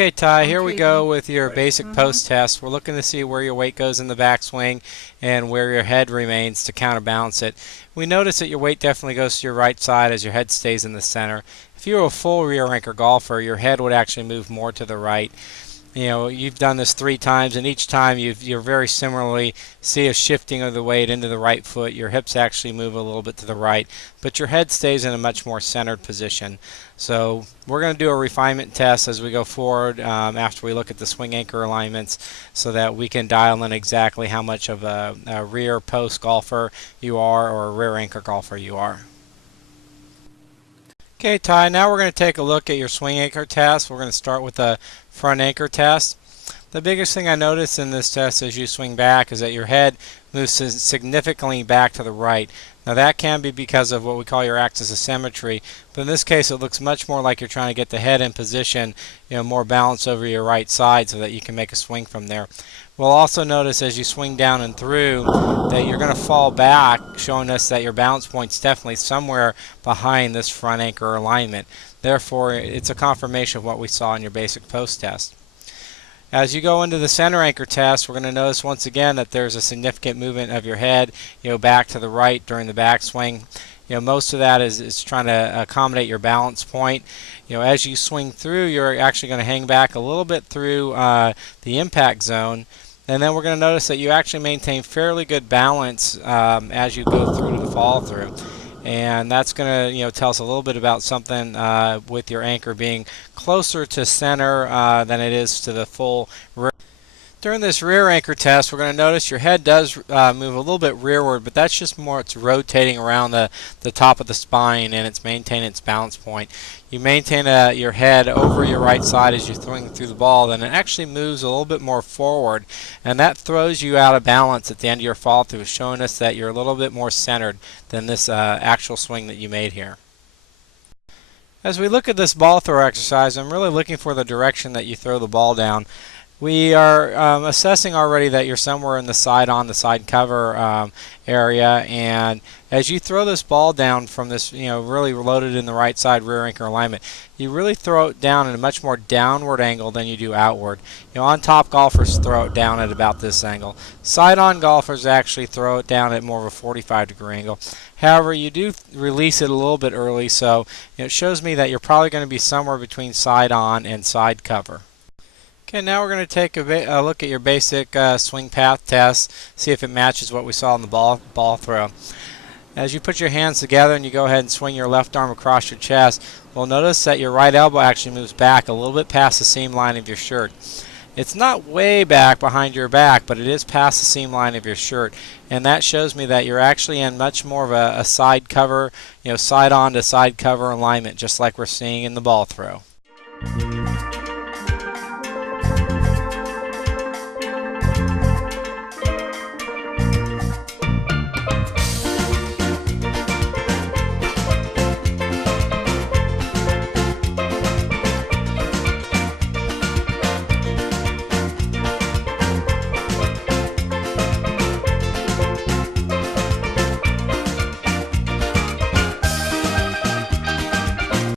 Okay, Ty, here we go with your basic post test. We're looking to see where your weight goes in the backswing and where your head remains to counterbalance it. We notice that your weight definitely goes to your right side as your head stays in the center. If you were a full rear anchor golfer, your head would actually move more to the right. You know, you've done this 3 times, and each time you're very similarly see a shifting of the weight into the right foot. Your hips actually move a little bit to the right, but your head stays in a much more centered position. So we're going to do a refinement test as we go forward after we look at the swing anchor alignments so that we can dial in exactly how much of a rear post golfer you are or a rear anchor golfer you are. Okay, Ty, now we're going to take a look at your swing anchor test. We're going to start with the front anchor test. The biggest thing I notice in this test as you swing back is that your head moves significantly back to the right. Now that can be because of what we call your axis of symmetry, but in this case it looks much more like you're trying to get the head in position, more balanced over your right side so that you can make a swing from there. We'll also notice as you swing down and through that you're going to fall back, showing us that your balance point's definitely somewhere behind this front anchor alignment. Therefore, it's a confirmation of what we saw in your basic post test. As you go into the center anchor test, we're going to notice once again that there's a significant movement of your head, back to the right during the backswing. Most of that is trying to accommodate your balance point. As you swing through, you're actually going to hang back a little bit through the impact zone. And then we're going to notice that you actually maintain fairly good balance as you go through to the follow through. And that's going to tell us a little bit about something with your anchor being closer to center than it is to the full rear. During this rear anchor test, we're going to notice your head does move a little bit rearward, but that's just more it's rotating around the top of the spine and it's maintaining its balance point. You maintain your head over your right side as you're throwing through the ball, then it actually moves a little bit more forward, and that throws you out of balance at the end of your follow through, showing us that you're a little bit more centered than this actual swing that you made here. As we look at this ball throw exercise, I'm really looking for the direction that you throw the ball down. We are assessing already that you're somewhere in the side cover area, and as you throw this ball down from this, really loaded in the right side rear anchor alignment, you really throw it down in a much more downward angle than you do outward. On top golfers throw it down at about this angle. Side-on golfers actually throw it down at more of a 45-degree angle. However, you do release it a little bit early, so it shows me that you're probably going to be somewhere between side-on and side cover. Okay, now we're going to take a look at your basic swing path test, see if it matches what we saw in the ball throw. As you put your hands together and you go ahead and swing your left arm across your chest, we'll notice that your right elbow actually moves back a little bit past the seam line of your shirt. It's not way back behind your back, but it is past the seam line of your shirt, and that shows me that you're actually in much more of a side cover, side on to side cover alignment, just like we're seeing in the ball throw.